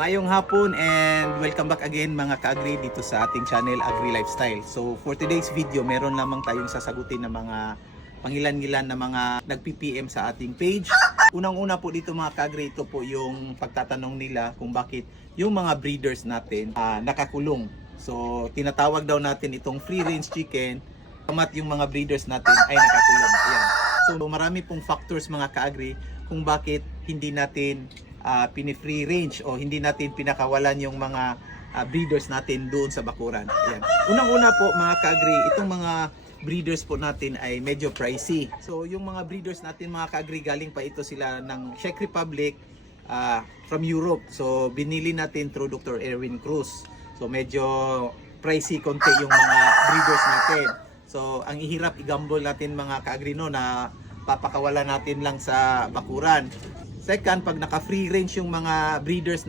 Maayong hapon and welcome back again mga ka-agri dito sa ating channel Agri Lifestyle. So for today's video, meron lamang tayong sasagutin ng mga pangilan-ngilan na mga nag-PPM sa ating page. Unang-una po dito mga ka-agri, ito po yung pagtatanong nila kung bakit yung mga breeders natin nakakulong. So tinatawag daw natin itong free range chicken, kamat yung mga breeders natin ay nakakulong. Ayan. So marami pong factors mga ka-agri kung bakit hindi natin pini-free range o hindi natin pinakawalan yung mga breeders natin doon sa bakuran. Ayan. Unang-una po mga ka-agri, itong mga breeders po natin ay medyo pricey. So yung mga breeders natin mga ka-agri, galing pa ito sila ng Czech Republic, from Europe. So binili natin through Dr. Erwin Cruz. So medyo pricey konti yung mga breeders natin. So ang ihirap i-gamble natin mga ka-agri no, na papakawalan natin lang sa bakuran. Second, pag naka-free range yung mga breeders na